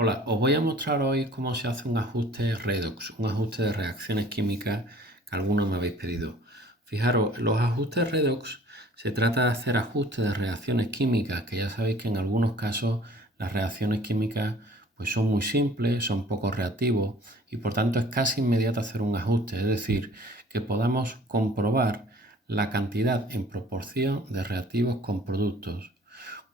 Hola, os voy a mostrar hoy cómo se hace un ajuste redox, un ajuste de reacciones químicas que algunos me habéis pedido. Fijaros, los ajustes redox se trata de hacer ajustes de reacciones químicas, que ya sabéis que en algunos casos las reacciones químicas pues son muy simples, son poco reactivos y por tanto es casi inmediato hacer un ajuste, es decir, que podamos comprobar la cantidad en proporción de reactivos con productos.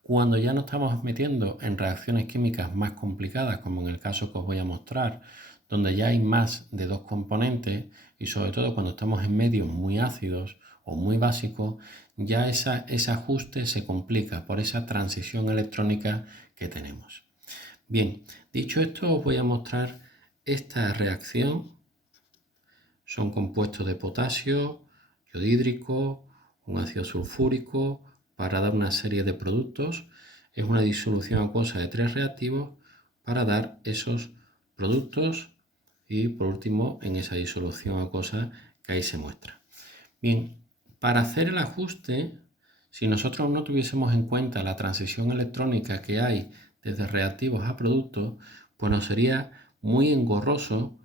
Cuando ya nos estamos metiendo en reacciones químicas más complicadas, como en el caso que os voy a mostrar, donde ya hay más de dos componentes y sobre todo cuando estamos en medios muy ácidos o muy básicos, ya ese ajuste se complica por esa transición electrónica que tenemos. Bien, dicho esto, os voy a mostrar esta reacción. Son compuestos de potasio, yodhídrico, un ácido sulfúrico, para dar una serie de productos. Es una disolución acuosa de 3 reactivos para dar esos productos y por último en esa disolución acuosa que ahí se muestra. Bien, para hacer el ajuste, si nosotros no tuviésemos en cuenta la transición electrónica que hay desde reactivos a productos, pues nos sería muy engorroso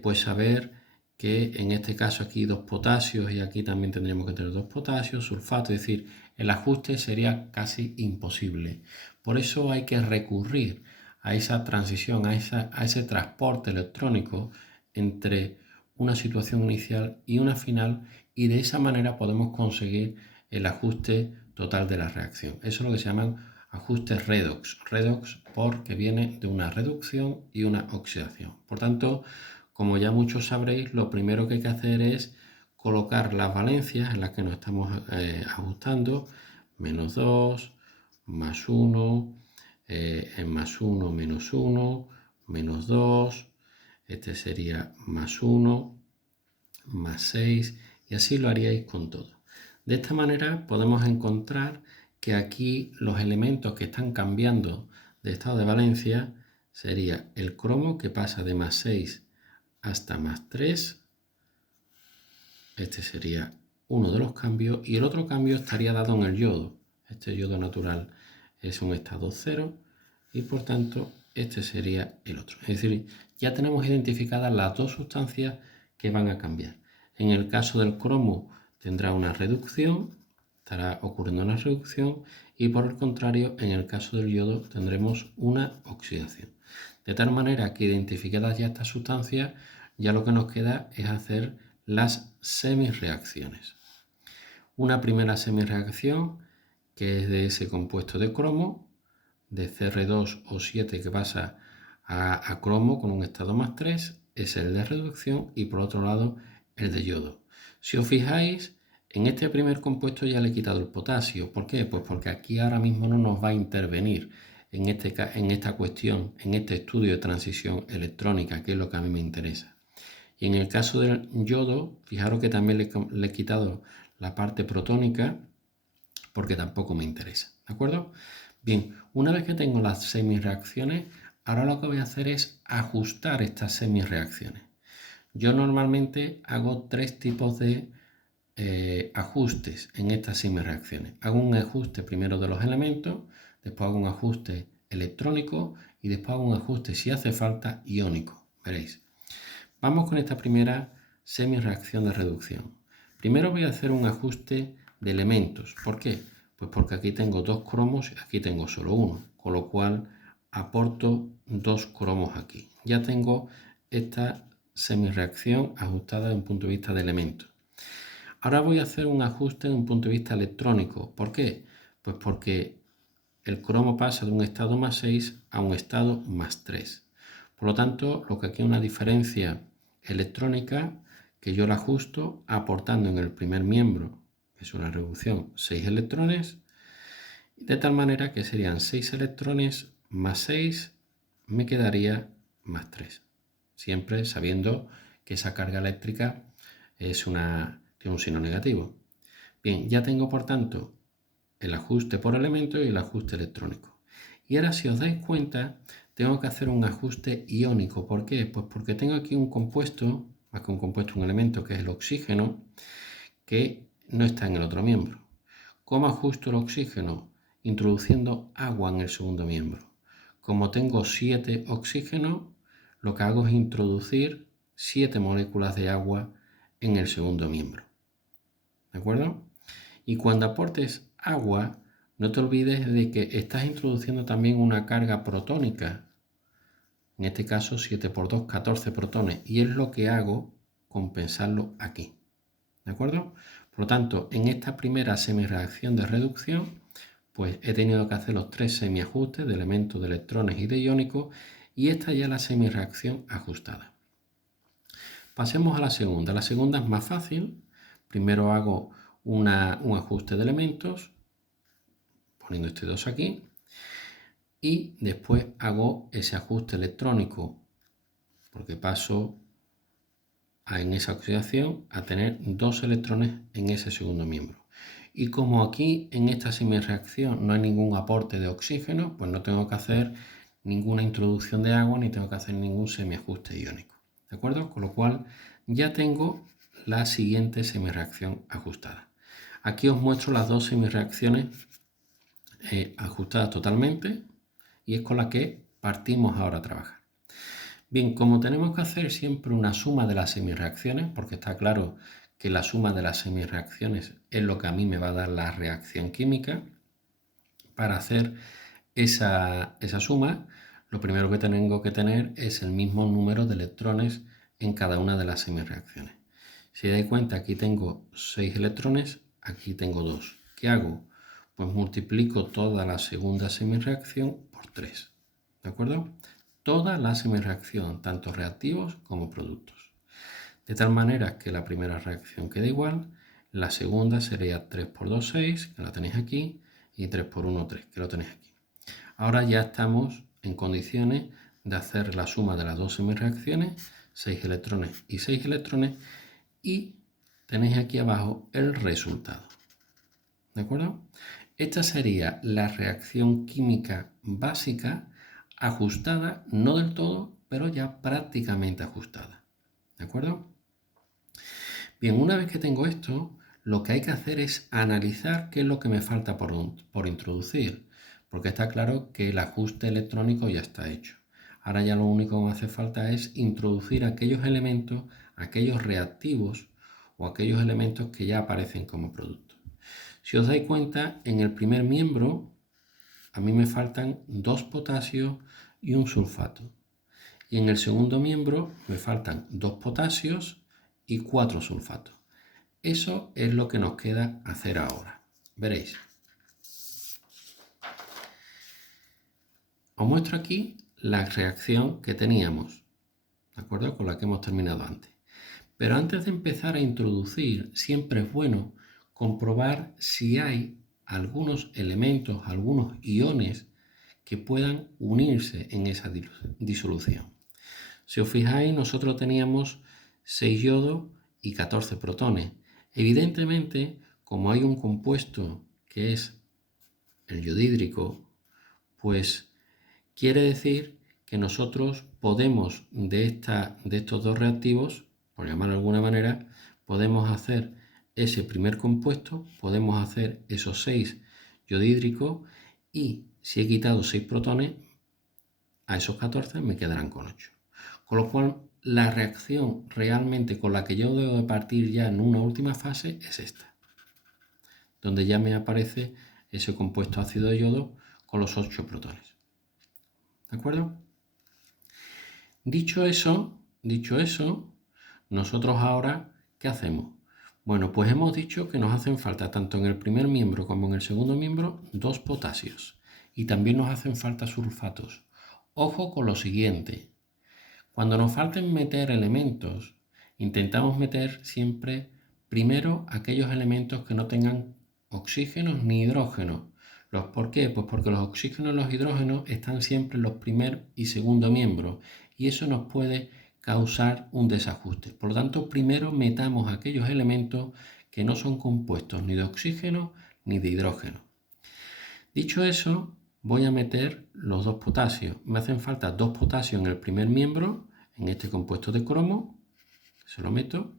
pues saber que en este caso aquí dos potasios y aquí también tendríamos que tener dos potasios, sulfato, es decir, el ajuste sería casi imposible. Por eso hay que recurrir a esa transición, a ese transporte electrónico entre una situación inicial y una final y de esa manera podemos conseguir el ajuste total de la reacción. Eso es lo que se llaman ajustes redox. Redox porque viene de una reducción y una oxidación. Por tanto, como ya muchos sabréis, lo primero que hay que hacer es colocar las valencias en las que nos estamos ajustando, menos 2, más 1, más 1, menos 1, menos 2, este sería más 1, más 6 y así lo haríais con todo. De esta manera podemos encontrar que aquí los elementos que están cambiando de estado de valencia sería el cromo que pasa de más 6 hasta más 3. Este sería uno de los cambios y el otro cambio estaría dado en el yodo. Este yodo natural es un estado 0 y por tanto este sería el otro. Es decir, ya tenemos identificadas las dos sustancias que van a cambiar. En el caso del cromo tendrá una reducción, estará ocurriendo una reducción y por el contrario en el caso del yodo tendremos una oxidación. De tal manera que identificadas ya estas sustancias, ya lo que nos queda es hacer las semirreacciones. Una primera semirreacción que es de ese compuesto de cromo, de Cr2O7 que pasa a cromo con un estado más 3, es el de reducción y por otro lado el de yodo. Si os fijáis, en este primer compuesto ya le he quitado el potasio. ¿Por qué? Pues porque aquí ahora mismo no nos va a intervenir en esta cuestión, en este estudio de transición electrónica, que es lo que a mí me interesa. Y en el caso del yodo, fijaros que también le he quitado la parte protónica porque tampoco me interesa. ¿De acuerdo? Bien, una vez que tengo las semirreacciones, ahora lo que voy a hacer es ajustar estas semirreacciones. Yo normalmente hago tres tipos de ajustes en estas semirreacciones. Hago un ajuste primero de los elementos, después hago un ajuste electrónico y después hago un ajuste, si hace falta, iónico. Veréis. Vamos con esta primera semirreacción de reducción. Primero voy a hacer un ajuste de elementos. ¿Por qué? Pues porque aquí tengo dos cromos y aquí tengo solo uno, con lo cual aporto dos cromos aquí. Ya tengo esta semirreacción ajustada desde un punto de vista de elementos. Ahora voy a hacer un ajuste desde un punto de vista electrónico. ¿Por qué? Pues porque el cromo pasa de un estado más 6 a un estado más 3. Por lo tanto, lo que aquí es una diferencia electrónica que yo la ajusto aportando en el primer miembro, que es una reducción, 6 electrones, de tal manera que serían 6 electrones más 6, me quedaría más 3. Siempre sabiendo que esa carga eléctrica tiene un signo negativo. Bien, ya tengo por tanto el ajuste por elemento y el ajuste electrónico. Y ahora si os dais cuenta, tengo que hacer un ajuste iónico. ¿Por qué? Pues porque tengo aquí un compuesto, más que un compuesto, un elemento que es el oxígeno, que no está en el otro miembro. ¿Cómo ajusto el oxígeno? Introduciendo agua en el segundo miembro. como tengo 7 oxígenos, lo que hago es introducir 7 moléculas de agua en el segundo miembro. ¿De acuerdo? Y cuando aportes agua, no te olvides de que estás introduciendo también una carga protónica. En este caso 7 por 2, 14 protones. Y es lo que hago compensarlo aquí. ¿De acuerdo? Por lo tanto, en esta primera semireacción de reducción, pues he tenido que hacer los 3 semiajustes de elementos de electrones y de iónicos, y esta ya es la semireacción ajustada. Pasemos a la segunda. La segunda es más fácil. Primero hago un ajuste de elementos, poniendo este 2 aquí, y después hago ese ajuste electrónico, porque paso en esa oxidación a tener 2 electrones en ese segundo miembro. Y como aquí en esta semireacción no hay ningún aporte de oxígeno, pues no tengo que hacer ninguna introducción de agua ni tengo que hacer ningún semiajuste iónico. ¿De acuerdo? Con lo cual ya tengo la siguiente semireacción ajustada. Aquí os muestro las dos semireacciones ajustadas totalmente y es con la que partimos ahora a trabajar. Bien, como tenemos que hacer siempre una suma de las semireacciones, porque está claro que la suma de las semireacciones es lo que a mí me va a dar la reacción química, para hacer esa suma, lo primero que tengo que tener es el mismo número de electrones en cada una de las semireacciones. Si dais cuenta, aquí tengo 6 electrones, aquí tengo 2. ¿Qué hago? Pues multiplico toda la segunda semireacción por 3. ¿De acuerdo? Toda la semireacción, tanto reactivos como productos. De tal manera que la primera reacción queda igual, la segunda sería 3 por 2, 6, que la tenéis aquí, y 3 por 1, 3, que lo tenéis aquí. Ahora ya estamos en condiciones de hacer la suma de las dos semireacciones, 6 electrones y 6 electrones, y tenéis aquí abajo el resultado. ¿De acuerdo? Esta sería la reacción química básica ajustada, no del todo, pero ya prácticamente ajustada. ¿De acuerdo? Bien, una vez que tengo esto, lo que hay que hacer es analizar qué es lo que me falta por introducir, porque está claro que el ajuste electrónico ya está hecho. Ahora ya lo único que me hace falta es introducir aquellos elementos, aquellos reactivos o aquellos elementos que ya aparecen como producto. Si os dais cuenta, en el primer miembro a mí me faltan 2 potasios y un sulfato. Y en el segundo miembro me faltan 2 potasios y 4 sulfatos. Eso es lo que nos queda hacer ahora. Veréis. Os muestro aquí la reacción que teníamos, ¿de acuerdo? Con la que hemos terminado antes. Pero antes de empezar a introducir, siempre es bueno comprobar si hay algunos elementos, algunos iones que puedan unirse en esa disolución. Si os fijáis, nosotros teníamos 6 yodos y 14 protones. Evidentemente, como hay un compuesto que es el yodhídrico, pues quiere decir que nosotros podemos de estos dos reactivos, por llamarlo de alguna manera, podemos hacer ese primer compuesto, podemos hacer esos 6 yodhídricos y si he quitado 6 protones, a esos 14 me quedarán con 8. Con lo cual, la reacción realmente con la que yo debo de partir ya en una última fase es esta, donde ya me aparece ese compuesto ácido de yodo con los 8 protones. ¿De acuerdo? Dicho eso, nosotros ahora, ¿qué hacemos? Bueno, pues hemos dicho que nos hacen falta tanto en el primer miembro como en el segundo miembro 2 potasios y también nos hacen falta sulfatos. Ojo con lo siguiente, cuando nos falten meter elementos, intentamos meter siempre primero aquellos elementos que no tengan oxígenos ni hidrógenos. ¿Por qué? Pues porque los oxígenos y los hidrógenos están siempre en los primer y segundo miembros y eso nos puede causar un desajuste. Por lo tanto, primero metamos aquellos elementos que no son compuestos ni de oxígeno ni de hidrógeno. Dicho eso, voy a meter los 2 potasios. Me hacen falta 2 potasios en el primer miembro, en este compuesto de cromo, se lo meto,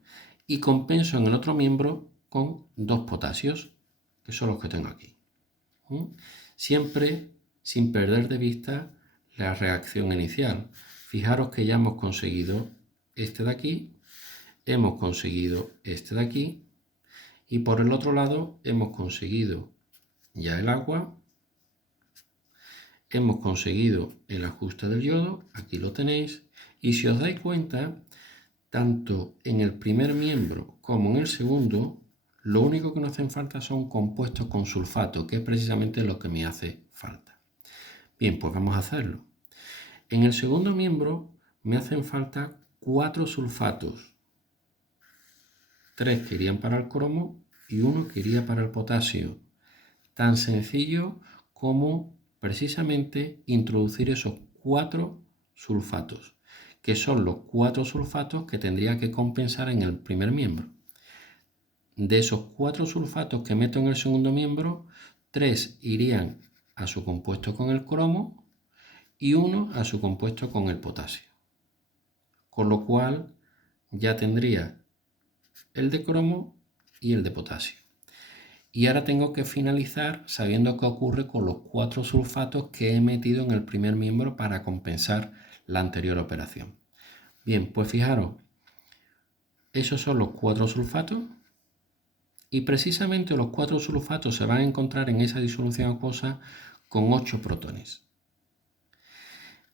y compenso en el otro miembro con 2 potasios, que son los que tengo aquí. Siempre sin perder de vista la reacción inicial. Fijaros que ya hemos conseguido este de aquí, hemos conseguido este de aquí y por el otro lado hemos conseguido ya el agua, hemos conseguido el ajuste del yodo, aquí lo tenéis, y si os dais cuenta, tanto en el primer miembro como en el segundo, lo único que nos hacen falta son compuestos con sulfato, que es precisamente lo que me hace falta. Bien, pues vamos a hacerlo. En el segundo miembro me hacen falta 4 sulfatos, 3 que irían para el cromo y 1 que iría para el potasio. Tan sencillo como precisamente introducir esos 4 sulfatos, que son los 4 sulfatos que tendría que compensar en el primer miembro. De esos 4 sulfatos que meto en el segundo miembro, 3 irían a su compuesto con el cromo y 1 a su compuesto con el potasio. Con lo cual ya tendría el de cromo y el de potasio. Y ahora tengo que finalizar sabiendo qué ocurre con los 4 sulfatos que he metido en el primer miembro para compensar la anterior operación. Bien, pues fijaros, esos son los 4 sulfatos y precisamente los 4 sulfatos se van a encontrar en esa disolución acuosa con 8 protones.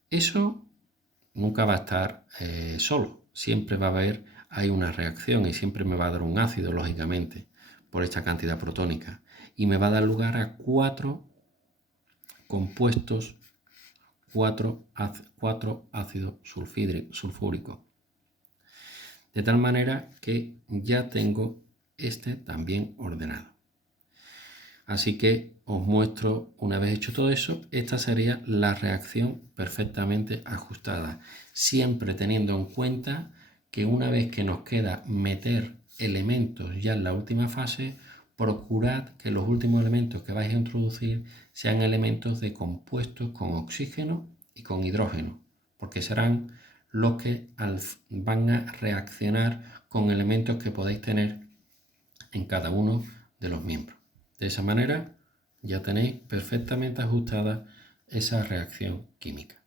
Eso nunca va a estar solo, siempre va a haber, hay una reacción y siempre me va a dar un ácido, lógicamente, por esta cantidad protónica. Y me va a dar lugar a 4 compuestos, 4 ácidos sulfúricos. De tal manera que ya tengo este también ordenado. Así que os muestro, una vez hecho todo eso, esta sería la reacción perfectamente ajustada. Siempre teniendo en cuenta que una vez que nos queda meter elementos ya en la última fase, procurad que los últimos elementos que vais a introducir sean elementos de compuestos con oxígeno y con hidrógeno, porque serán los que van a reaccionar con elementos que podéis tener en cada uno de los miembros. De esa manera ya tenéis perfectamente ajustada esa reacción química.